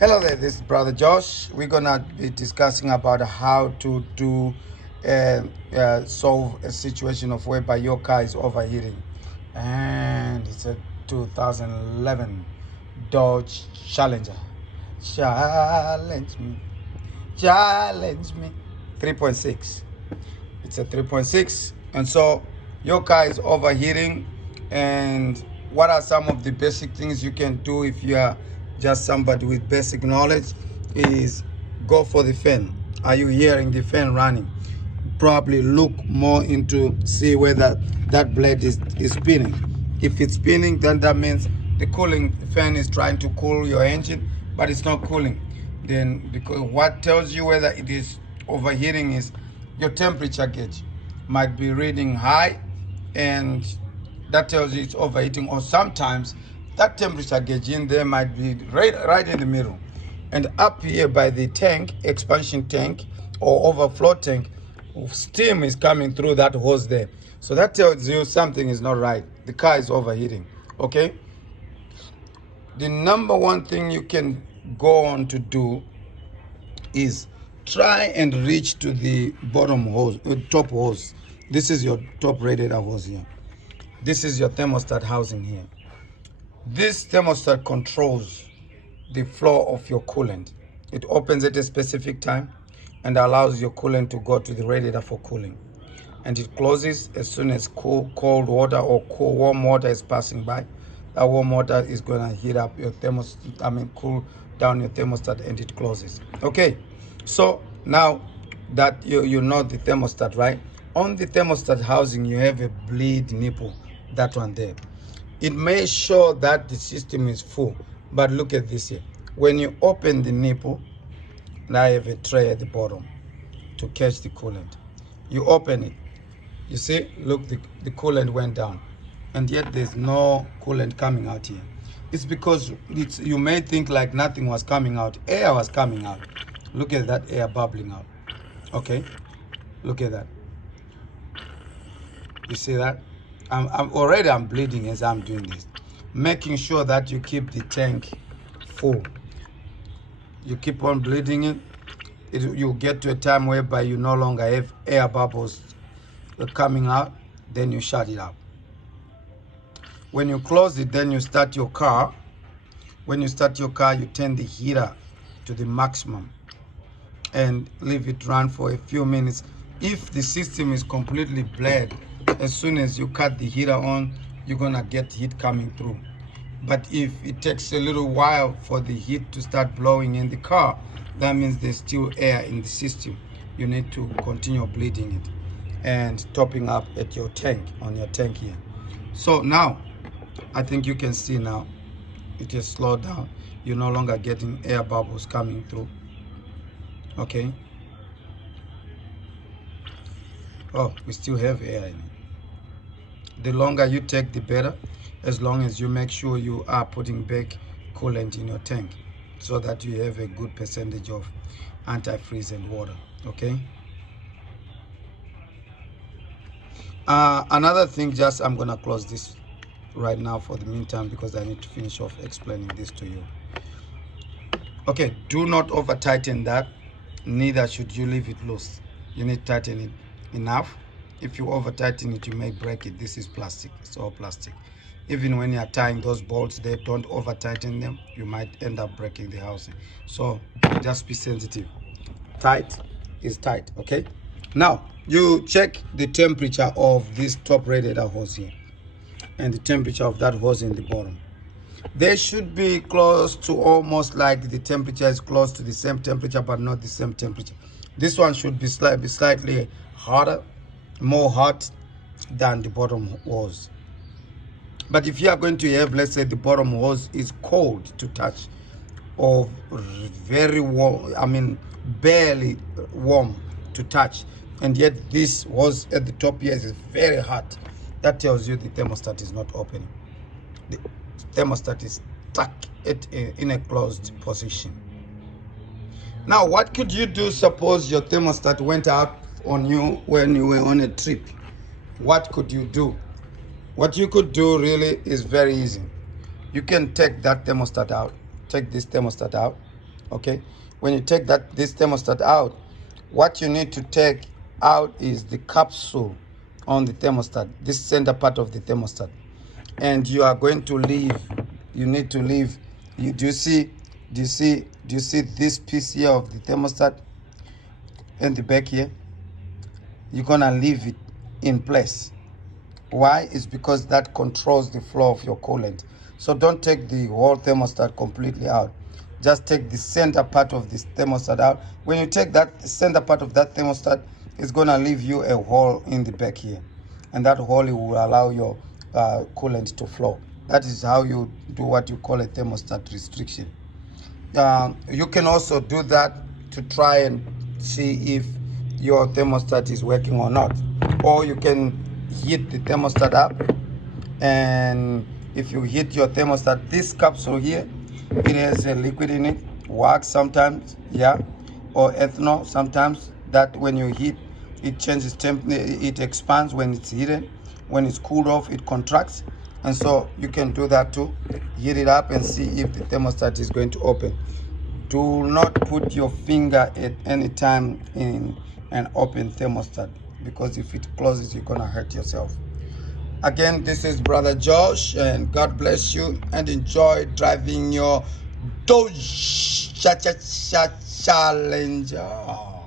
Hello there, this is Brother Josh. We're gonna be discussing about how to solve a situation of whereby your car is overheating, and it's a 2011 Dodge Challenger. Challenge me. 3.6. It's a 3.6, and so your car is overheating. And what are some of the basic things you can do if you are just somebody with basic knowledge? Is go for the fan. Are you hearing the fan running? Probably look more into see whether that blade is spinning. If it's spinning, then that means the cooling fan is trying to cool your engine, but it's not cooling. Then, because what tells you whether it is overheating is your temperature gauge might be reading high, and that tells you it's overheating. Or sometimes that temperature gauge in there might be right in the middle, and up here by the tank, expansion tank or overflow tank, steam is coming through that hose there. So that tells you something is not right. The car is overheating. Okay, the number one thing you can go on to do is try and reach to the bottom hose, top hose. This is your top radiator hose here. This is your thermostat housing here. This thermostat controls the flow of your coolant. It opens at a specific time and allows your coolant to go to the radiator for cooling. And it closes as soon as cold water or warm water is passing by. That warm water is going to heat up your thermostat, cool down your thermostat, and it closes. Okay, so now that you know the thermostat, right? On the thermostat housing, you have a bleed nipple, that one there. It may show that the system is full, but look at this here. When you open the nipple, now I have a tray at the bottom to catch the coolant. You open it, you see, look, the coolant went down, and yet there's no coolant coming out here. It's because you may think like nothing was coming out. Air was coming out. Look at that air bubbling out. Okay, look at that. You see that? I'm bleeding as I'm doing this. Making sure that you keep the tank full. You keep on bleeding it. You get to a time whereby you no longer have air bubbles coming out. Then you shut it up. When you close it, then you start your car. When you start your car, you turn the heater to the maximum and leave it run for a few minutes. If the system is completely bled, as soon as you cut the heater on, you're gonna get heat coming through. But if it takes a little while for the heat to start blowing in the car, that means there's still air in the system. You need to continue bleeding it and topping up at your tank, on your tank here. So now, I think you can see now, it has slowed down. You're no longer getting air bubbles coming through. Okay. Oh, we still have air in it. The longer you take, the better, as long as you make sure you are putting back coolant in your tank so that you have a good percentage of antifreeze and water. Okay. Another thing, just I'm gonna close this right now for the meantime because I need to finish off explaining this to you. Okay, do not over tighten that, neither should you leave it loose. You need to tighten it enough. If you over tighten it, you may break it. This is plastic, it's all plastic. Even when you are tying those bolts there, don't over tighten them. You might end up breaking the housing. So just be sensitive. Tight is tight. Okay, now you check the temperature of this top radiator hose here and the temperature of that hose in the bottom. They should be close to, almost like the temperature is close to the same temperature, but not the same temperature. This one should be slightly hotter, more hot than the bottom hose. But if you are going to have, let's say the bottom hose is cold to touch or very warm, barely warm to touch, and yet this hose at the top here is very hot, that tells you the thermostat is not opening. The thermostat is stuck in a closed position. Now, what could you do? Suppose your thermostat went out on you when you were on a trip. What could you do? What you could do really is very easy. You can take that thermostat out, take this thermostat out, Okay, when you take this thermostat out, what you need to take out is the capsule on the thermostat, this center part of the thermostat, and you are going to leave. You need to leave. Do you see this piece here of the thermostat in the back here? You're gonna leave it in place. Why? It's because that controls the flow of your coolant. So don't take the whole thermostat completely out. Just take the center part of this thermostat out. When you take that center part of that thermostat, it's going to leave you a hole in the back here. And that hole will allow your coolant to flow. That is how you do what you call a thermostat restriction. You can also do that to try and see if your thermostat is working or not. Or you can heat the thermostat up, and if you heat your thermostat, this capsule here, it has a liquid in it, wax sometimes, yeah, or ethanol sometimes, that when you heat, it changes it expands when it's heated. When it's cooled off, it contracts. And so you can do that too. Heat it up and see if the thermostat is going to open. Do not put your finger at any time in an open thermostat, because if it closes, you're gonna hurt yourself. Again, this is Brother Josh, and God bless you, and enjoy driving your Dodge Challenger.